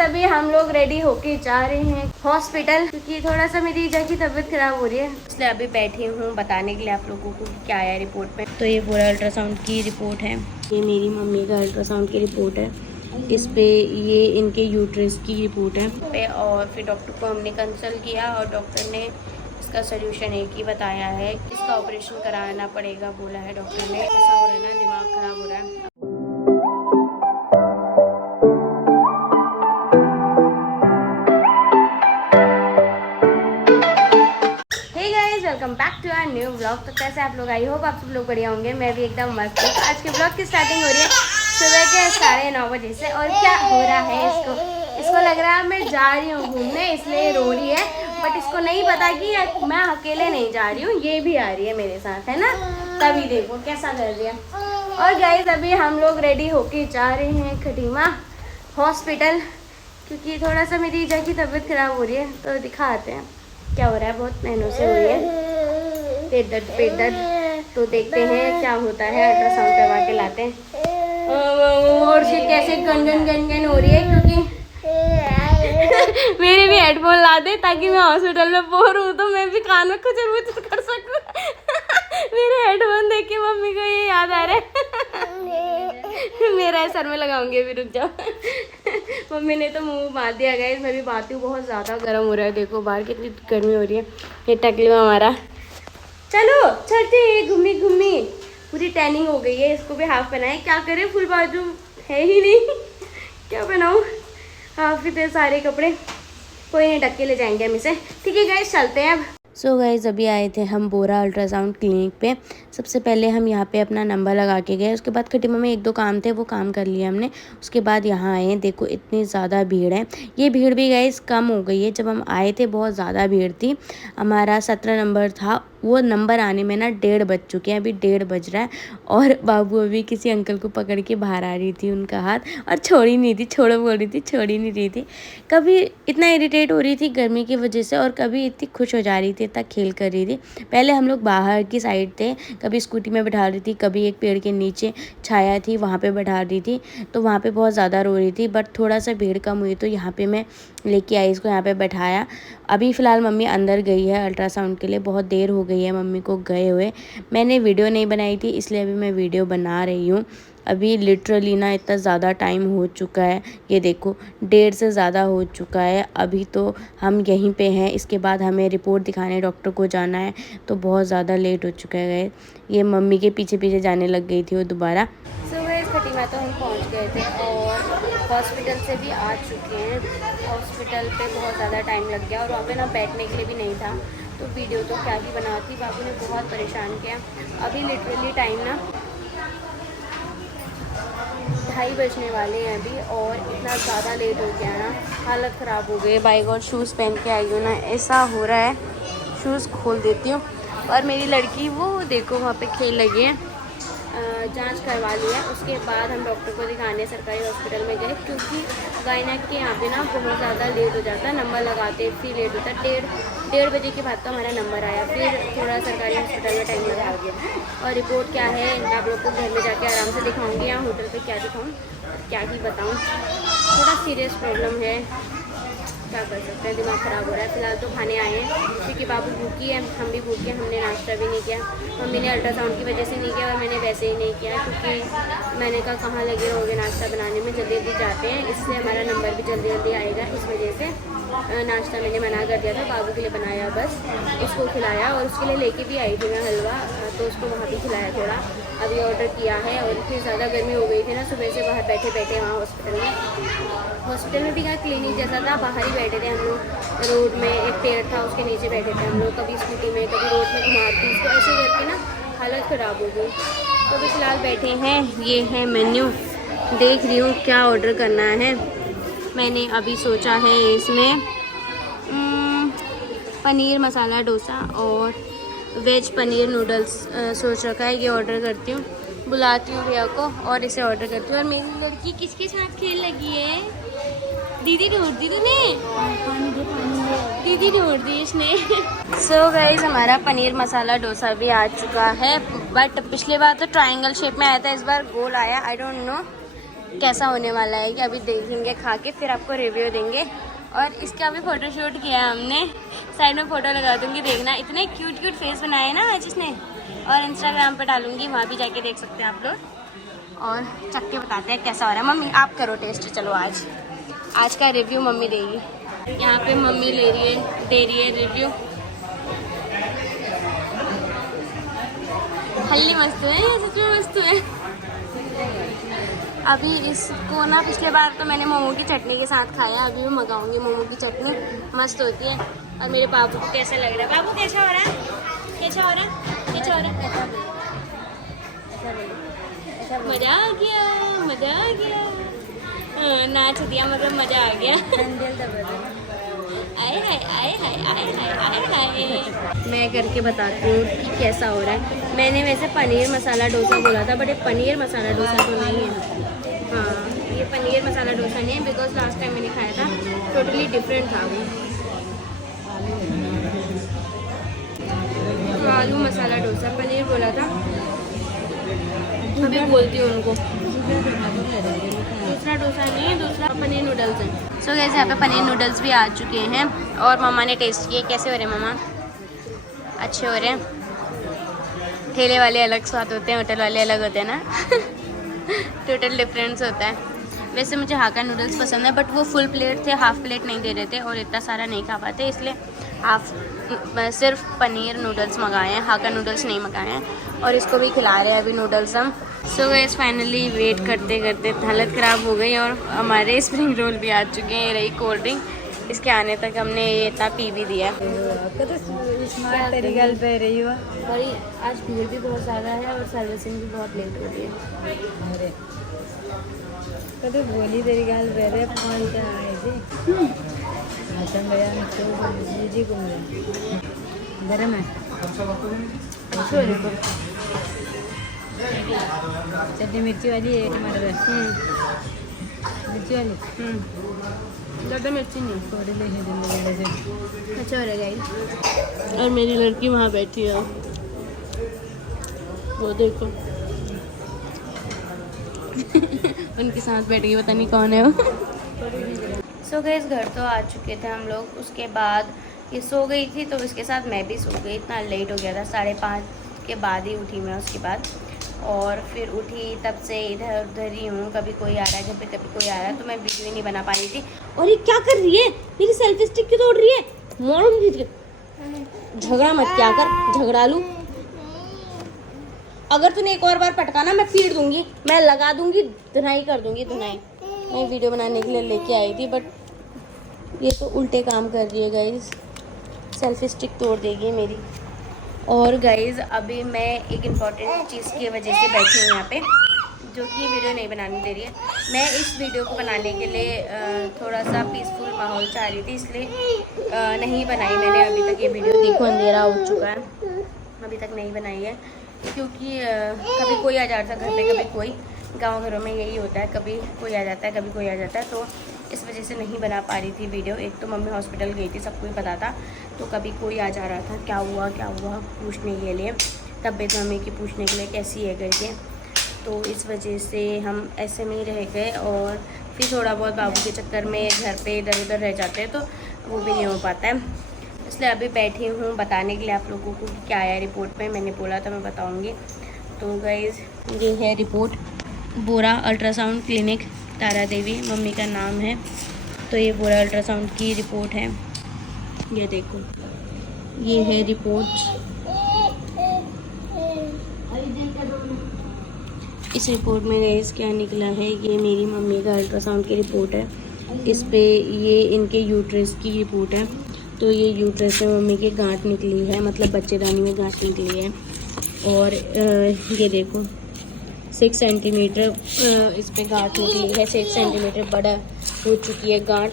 अभी हम लोग रेडी होके जा रहे हैं हॉस्पिटल, क्योंकि थोड़ा सा मेरी ईजा की तबीयत खराब हो रही है, इसलिए अभी बैठी हूँ बताने के लिए आप लोगों को क्या आया रिपोर्ट में। तो ये पूरा अल्ट्रासाउंड की रिपोर्ट है, ये मेरी मम्मी का अल्ट्रासाउंड की रिपोर्ट है, इस पे ये इनके यूट्रस की रिपोर्ट है। और फिर डॉक्टर को हमने कंसल्ट किया और डॉक्टर ने इसका सोल्यूशन एक ही बताया है, इसका ऑपरेशन कराना पड़ेगा बोला है डॉक्टर ने। ऐसा हो रहा है ना, दिमाग खराब हो रहा है। Welcome back to our new blog. तो कैसे आप लोग, आई होप आप सब लोग बढ़िया होंगे। मैं भी एकदम मस्त हूँ। आज के ब्लॉग की स्टार्टिंग हो रही है सुबह के 9:30 बजे से। और क्या हो रहा है, इसको लग रहा है मैं जा रही हूँ घूमने, इसलिए रो रही है। बट इसको नहीं पता कि मैं अकेले नहीं जा रही हूँ, ये भी आ रही है मेरे साथ, है ना। तभी देखो कैसा कर दिया। और गाइस अभी हम लोग रेडी होके जा रहे हैं खटीमा हॉस्पिटल, क्योंकि थोड़ा सा मेरी ईजा की तबीयत खराब हो रही है। तो दिखाते हैं क्या हो रहा है, बहुत महीनों से हो रही है पेट दर्द। तो देखते हैं क्या होता है, अल्ट्रासाउंड करवा के लाते हैं। और फिर कैसे गन हो रही है, क्योंकि मेरे भी हेडफोन ला दे ताकि मैं हॉस्पिटल में बोर हूँ तो मैं भी कान में कुछ कर सकूँ। मेरे हेडफोन देख के मम्मी को ये याद आ रहा है। मेरा सर में लगाऊंगी अभी, रुक जाओ। मम्मी ने तो मुंह बांध दिया गया, मैं भी बांधती हूँ। बहुत ज़्यादा गर्म हो रहा है, देखो बाहर कितनी गर्मी हो रही है। ये टकली में हमारा, चलो चलते घूमी पूरी टैनिंग हो गई है। इसको भी हाफ पहनाए, क्या करें, फुल बाजू है ही नहीं। क्या बनाऊँ, हाफ ही थे सारे कपड़े। कोई नहीं, ढक के ले जाएंगे हम इसे। ठीक है गाइस, चलते हैं अब। सो गाइस अभी आए थे हम बोरा अल्ट्रासाउंड क्लिनिक पे। सबसे पहले हम यहाँ पे अपना नंबर लगा के गए, उसके बाद खटीमा में 1-2 काम थे, वो काम कर लिए हमने। उसके बाद यहाँ आए, देखो इतनी ज़्यादा भीड़ है। ये भीड़ भी गाइस कम हो गई है, जब हम आए थे बहुत ज़्यादा भीड़ थी। हमारा 17 नंबर था, वो नंबर आने में ना 1:30 बज चुके हैं, अभी 1:30 बज रहा है। और बाबू अभी किसी अंकल को पकड़ के बाहर आ रही थी उनका हाथ, और छोड़ ही नहीं थी, छोड़ो बोल रही थी, छोड़ ही नहीं रही थी। कभी इतना इरिटेट हो रही थी गर्मी की वजह से, और कभी इतनी खुश हो जा रही थी, इतना खेल कर रही थी। पहले हम लोग बाहर की साइड थे, कभी स्कूटी में बैठा रही थी, कभी एक पेड़ के नीचे छाया थी वहाँ पे बैठा रही थी, तो वहाँ पे बहुत ज़्यादा रो रही थी। बट थोड़ा सा भीड़ कम हुई तो यहाँ पे मैं लेके आई, इसको यहाँ पे बैठाया। अभी फ़िलहाल मम्मी अंदर गई है अल्ट्रासाउंड के लिए, बहुत देर हो गई है मम्मी को गए हुए। मैंने वीडियो नहीं बनाई थी, इसलिए अभी मैं वीडियो बना रही हूँ। अभी लिटरली ना इतना ज़्यादा टाइम हो चुका है, ये देखो 1:30 से ज़्यादा हो चुका है। अभी तो हम यहीं पे हैं, इसके बाद हमें रिपोर्ट दिखाने डॉक्टर को जाना है, तो बहुत ज़्यादा लेट हो चुका है। ये मम्मी के पीछे पीछे जाने लग गई थी वो दोबारा। सुबह खटीमा तो हम पहुंच गए थे और हॉस्पिटल से भी आ चुके हैं। हॉस्पिटल पे बहुत ज़्यादा टाइम लग गया, और वहाँ पे ना बैठने के लिए भी नहीं था, तो वीडियो तो क्या ही बनाती। बाबू ने बहुत परेशान किया। अभी लिटरली टाइम ना 2:30 बजने वाले हैं अभी, और इतना ज़्यादा लेट हो गया ना, हालत ख़राब हो गई। बाइक और शूज़ पहन के आई हूँ ना, ऐसा हो रहा है। शूज़ खोल देती हूँ। और मेरी लड़की वो देखो वहाँ पे खेल लगी है। जांच करवा लिया, उसके बाद हम डॉक्टर को दिखाने सरकारी हॉस्पिटल में गए, क्योंकि गायनेक के यहाँ पे ना बहुत ज़्यादा लेट हो जाता है, नंबर लगाते फिर लेट होता है। 1:30 बजे के बाद तो हमारा नंबर आया, फिर थोड़ा सरकारी हॉस्पिटल में टाइम लगा दिया। और रिपोर्ट क्या है आप लोग को घर में जाके आराम से दिखाऊंगी, या होटल पे क्या दिखाऊँ, क्या ही बताऊँ। थोड़ा सीरियस प्रॉब्लम है, क्या कर सकते हैं, दिमाग ख़राब हो रहा है। फिलहाल तो खाने आए हैं, क्योंकि बाबू भूखी है, हम भी भूखे हैं। हमने नाश्ता भी नहीं किया, मम्मी ने अल्ट्रासाउंड की वजह से नहीं किया, और मैंने वैसे ही नहीं किया, क्योंकि मैंने कहा कहाँ लगे रहोगे नाश्ता बनाने में, जल्दी जल्दी जाते हैं, इससे हमारा नंबर भी जल्दी जल्दी आएगा। इस वजह से नाश्ता मैंने मना कर दिया था, बाबू के लिए बनाया बस, उसको खिलाया। और उसके लिए लेके भी आई थी मैं हलवा, तो उसको वहाँ भी खिलाया थोड़ा। अभी ऑर्डर किया है, और इतनी ज़्यादा गर्मी हो गई थी ना सुबह से बाहर बैठे बैठे वहाँ हॉस्पिटल में भी क्या क्लिनिक जैसा था, बाहर ही बैठे थे हम लोग। रोड में एक पेड़ था, उसके नीचे बैठे थे हम लोग, कभी स्कूटी में कभी रोड में घुमाती, उसको ऐसे करके ना हालत ख़राब हो गई। तो अभी फ़िलहाल बैठे हैं, ये है मेन्यू, देख रही हूँ क्या ऑर्डर करना है। मैंने अभी सोचा है इसमें पनीर मसाला डोसा और वेज पनीर नूडल्स सोच रखा है, ये ऑर्डर करती हूँ। बुलाती हूँ भैया को और इसे ऑर्डर करती हूँ। और मेरी लड़की किसके साथ खेल लगी है, दीदी ढूंढ दी तूने, दीदी ढूंढ दी इसने। सो गाइस हमारा पनीर मसाला डोसा भी आ चुका है, बट पिछले बार तो ट्रायंगल शेप में आया था, इस बार गोल आया, आई डोंट नो। कैसा होने वाला है कि अभी देखेंगे खा के, फिर आपको रिव्यू देंगे। और इसका अभी फ़ोटोशूट किया हमने, साइड में फ़ोटो लगा दूँगी, देखना। इतने क्यूट क्यूट फेस बनाए ना आज इसने, और इंस्टाग्राम पे डालूँगी, वहाँ भी जाके देख सकते हैं आप लोग। और चख के बताते हैं कैसा हो रहा है। मम्मी आप करो टेस्ट, चलो आज का रिव्यू मम्मी देगी। यहाँ पे मम्मी दे रही है रिव्यू। हल्ली मस्त है, सच में मस्त है। अभी इसको ना पिछले बार तो मैंने मोमो की चटनी के साथ खाया, अभी मैं मंगाऊंगी मोमो की चटनी, मस्त होती है। और मेरे बाबू को कैसा लग रहा है? बाबू कैसा हो रहा है? कैसा हो रहा है? कैसा हो रहा है? मज़ा आ गया, मज़ा आ गया। नाच दिया मतलब मज़ा आ गया। आए हाय आए हाय आए हाय आए हाय। मैं करके बताती हूँ कि कैसा हो रहा है। मैंने वैसे पनीर मसाला डोसा बोला था, बट ये पनीर मसाला डोसा तो नहीं है। हाँ, ये पनीर मसाला डोसा नहीं है, बिकॉज लास्ट टाइम मैंने खाया था टोटली डिफरेंट था वो। आलू मसाला डोसा, पनीर बोला था, अभी बोलती हूँ उनको। दूसरा डोसा नहीं है, दूसरा पनीर नूडल्स है। सो गैस यहाँ पे पनीर नूडल्स भी आ चुके हैं और मम्मा ने टेस्ट किए। कैसे हो रहे हैं मम्मा? अच्छे हो रहे हैं। ठेले वाले अलग स्वाद होते हैं, होटल वाले अलग होते हैं ना। टोटल डिफरेंस होता है। वैसे मुझे हाका नूडल्स पसंद है, बट वो फुल प्लेट थे, हाफ प्लेट नहीं दे रहे थे और इतना सारा नहीं खा पाते, इसलिए सिर्फ पनीर नूडल्स मंगाए हैं, हाका नूडल्स नहीं मंगाए हैं। और इसको भी खिला रहे हैं अभी नूडल्स हम। सो गैस फाइनली वेट करते करते हालत ख़राब हो गई और हमारे स्प्रिंग रोल भी आ चुके हैं। रही कोल्ड ड्रिंक, इसके आने तक हमने ये इतना पी भी दिया। बड़ी आज भीड़ भी बहुत ज़्यादा है और सर्विसिंग भी बहुत लेट हो रही है। कभी बोली तेरी गाल बेरे फोन पे आए थे आचम भैया जी को गरम है चटनी मिर्ची वाली है, टमाटर मिर्ची वाली ज़्यादा मिर्ची नहीं, थोड़ी ले से। अच्छा हो रहा है। और मेरी लड़की वहाँ बैठी है, वो देखो। उनके साथ बैठ गई, पता नहीं कौन है वो। सो गए, घर तो आ चुके थे हम लोग। उसके बाद ये सो गई थी तो उसके साथ मैं भी सो गई। इतना लेट हो गया था, 5:30 के बाद ही उठी मैं उसके बाद। और फिर उठी तब से इधर उधर ही हूँ, कभी कोई आ रहा है घर पे, कभी कोई आ रहा है, तो मैं वीडियो ही नहीं बना पा रही थी। और ये क्या कर रही है? मेरी सेल्फी स्टिक क्यों तोड़ रही है? मारूंगी। झगड़ा मत क्या कर, झगड़ा लूँ। अगर तूने एक और बार पटकाना मैं पीट दूंगी, मैं लगा दूंगी, धुनाई कर दूंगी, धुनाई। मैं वीडियो बनाने के लिए लेके आई थी, बट ये तो उल्टे काम कर रही है गाइज, सेल्फी स्टिक तोड़ देगी मेरी। और गाइज अभी मैं एक इम्पॉर्टेंट चीज़ की वजह से बैठी हूँ यहाँ पे, जो कि वीडियो नहीं बनाने दे रही है। मैं इस वीडियो को बनाने के लिए थोड़ा सा पीसफुल माहौल चाह रही थी, इसलिए नहीं बनाई मैंने अभी तक ये वीडियो। देखो अंधेरा हो चुका है, अभी तक नहीं बनाई है, क्योंकि कभी कोई आ जाता है घर पे, कभी कोई। गांव घरों में यही होता है, कभी कोई आ जाता है, कभी कोई आ जाता है, तो इस वजह से नहीं बना पा रही थी वीडियो। एक तो मम्मी हॉस्पिटल गई थी, सबको ही पता था, तो कभी कोई आ जा रहा था, क्या हुआ पूछने के लिए, तबीयत मम्मी की पूछने के लिए कैसी है करके। तो इस वजह से हम ऐसे में ही रह गए। और फिर थोड़ा बहुत बाबू के चक्कर में घर पे इधर उधर रह जाते हैं, तो वो भी नहीं हो पाता है। इसलिए अभी बैठी हूँ बताने के लिए आप लोगों को कि क्या आया रिपोर्ट में। मैंने बोला था मैं बताऊँगी। तो गाइज़ ये है रिपोर्ट, बोरा अल्ट्रासाउंड क्लिनिक तारा देवी मम्मी का नाम है। तो ये बोरा अल्ट्रासाउंड की रिपोर्ट है, ये देखो, ये है रिपोर्ट। इस रिपोर्ट में गाइस क्या निकला है, ये मेरी मम्मी का अल्ट्रासाउंड की रिपोर्ट है। इस पे ये इनके यूट्रस की रिपोर्ट है। तो ये यूट्रस में मम्मी की गांठ निकली है, मतलब बच्चेदानी में गांठ निकली है। और ये देखो 6 सेंटीमीटर इस पे गांठ निकली है, 6 सेंटीमीटर बड़ा हो चुकी है गांठ।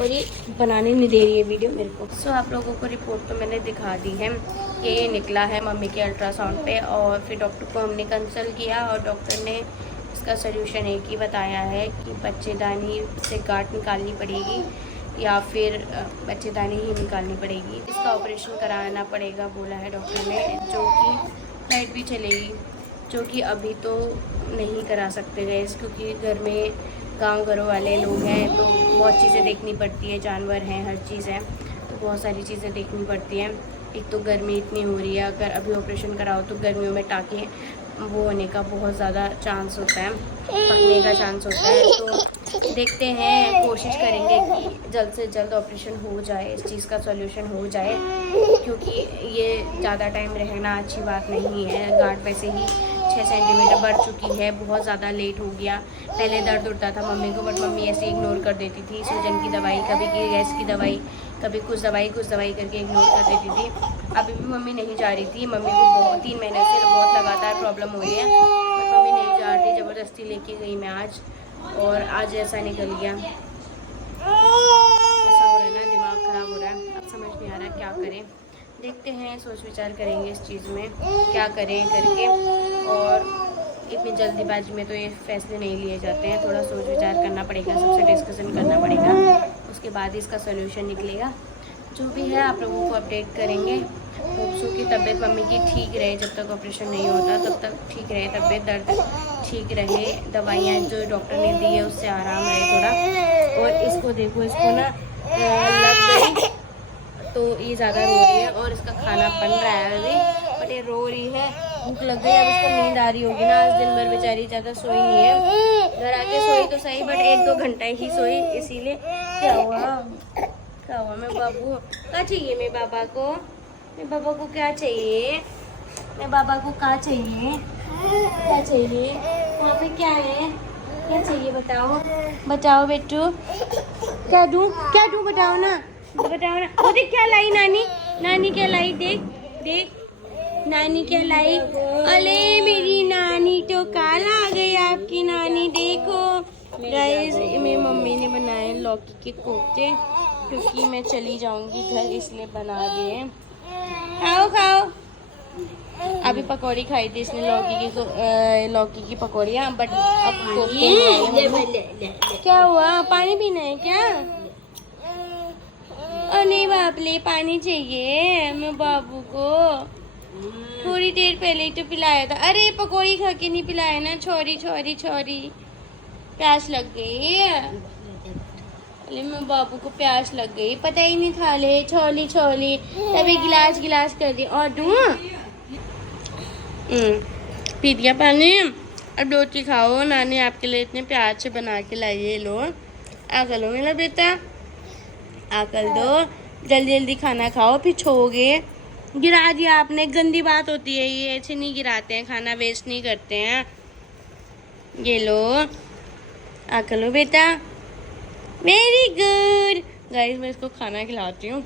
और ये बनाने नहीं दे रही है वीडियो मेरे को। सो आप लोगों को रिपोर्ट तो मैंने दिखा दी है कि ये निकला है मम्मी के अल्ट्रासाउंड पे। और फिर डॉक्टर को हमने कंसल्ट किया और डॉक्टर ने इसका सलूशन एक ही बताया है कि बच्चेदानी से गांठ निकालनी पड़ेगी या फिर बच्चेदानी ही निकालनी पड़ेगी। इसका ऑपरेशन कराना पड़ेगा बोला है डॉक्टर ने, जो कि फ्लाइट भी चलेगी। जो कि अभी तो नहीं करा सकते गैस, क्योंकि घर में गांव घरों वाले लोग हैं तो बहुत चीज़ें देखनी पड़ती है, जानवर हैं, हर चीज़ है, तो बहुत सारी चीज़ें देखनी पड़ती हैं। एक तो गर्मी इतनी हो रही है, अगर अभी ऑपरेशन कराओ तो गर्मियों में टाँके वो होने का बहुत ज़्यादा चांस होता है, पकने का चांस होता है। तो देखते हैं, कोशिश करेंगे कि जल्द से जल्द ऑपरेशन हो जाए, इस चीज़ का सॉल्यूशन हो जाए, क्योंकि ये ज़्यादा टाइम रहना अच्छी बात नहीं है। गांठ वैसे ही 6 सेंटीमीटर बढ़ चुकी है, बहुत ज़्यादा लेट हो गया। पहले दर्द उठता था मम्मी को, बट मम्मी ऐसे इग्नोर कर देती थी, सूजन की दवाई, कभी की गैस की दवाई, कभी कुछ दवाई करके इग्नोर कर देती थी। अभी भी मम्मी नहीं जा रही थी, मम्मी को 3 महीने से बहुत लगातार प्रॉब्लम हो रही है, बट मम्मी नहीं जा रही, ज़बरदस्ती लेके गई मैं आज, और आज ऐसा निकल गया। ऐसा हो रहा है ना, दिमाग ख़राब हो रहा है, अब समझ नहीं आ रहा क्या करें। देखते हैं, सोच विचार करेंगे इस चीज़ में क्या करें करके, और इतनी जल्दीबाजी में तो ये फैसले नहीं लिए जाते हैं, थोड़ा सोच विचार करना पड़ेगा, सबसे डिस्कशन करना पड़ेगा, उसके बाद ही इसका सोल्यूशन निकलेगा। जो भी है आप लोगों को अपडेट करेंगे। होप्सो की तबीयत मम्मी की ठीक रहे, जब तक ऑपरेशन नहीं होता तब तक ठीक रहे तबीयत, दर्द ठीक रहे, दवाइयाँ जो डॉक्टर ने दी है उससे आराम रहे थोड़ा। और इसको देखो, इसको ना लग गई तो ये ज़्यादा रो रही है, और इसका खाना बन रहा है अभी, बट ये रो रही है, भूख लग गई, अब इसको नींद आ रही होगी ना, आज दिन भर बेचारी ज़्यादा सोई नहीं है, घर आके सोई तो सही बट 1-2 घंटा ही सोई, इसीलिए। क्या हुआ मेरे बाबू, क्या चाहिए मेरे बाबा को, मेरे बाबा को क्या चाहिए, मेरे बाबा को क्या चाहिए, क्या चाहिए, वहाँ पे क्या है, क्या चाहिए बताओ बेटू, क्या दूँ बताओ ना, वो देख क्या लाई नानी क्या लाई, देख नानी क्या लाई, अरे मेरी नानी तो काल आ गई, आपकी नानी देखो। गाइस मेरी मम्मी ने बनाए लौकी के कोफ्ते, क्योंकि मैं चली जाऊंगी घर, इसलिए बना दिए। खाओ अभी पकौड़ी खाई थी इसने, लौकी की पकौड़ियाँ, बट अब कोफ्ते नहीं। क्या हुआ, पानी पीना है क्या? अरे बाप ले, पानी चाहिए मेरे बाबू को, थोड़ी देर पहले ही तो पिलाया था। अरे पकौड़ी खा के नहीं पिलाया ना, छोरी प्यास लग गई। अरे मेरे बाबू को प्यास लग गई, पता ही नहीं था, ले छोली तभी गिलास कर दी। और दूँ पी दिया पानी, अब रोटी खाओ, नानी आपके लिए इतने प्यार से बना के लाई है, लो आकर लो मेरा बेटा, आकर दो, जल्दी खाना खाओ, फिर छोगे। गिरा दिया आपने, गंदी बात होती है ये, ऐसे नहीं गिराते हैं, खाना वेस्ट नहीं करते हैं। ये लो आकर लो बेटा, वेरी गुड। गाइस मैं इसको खाना खिलाती हूँ।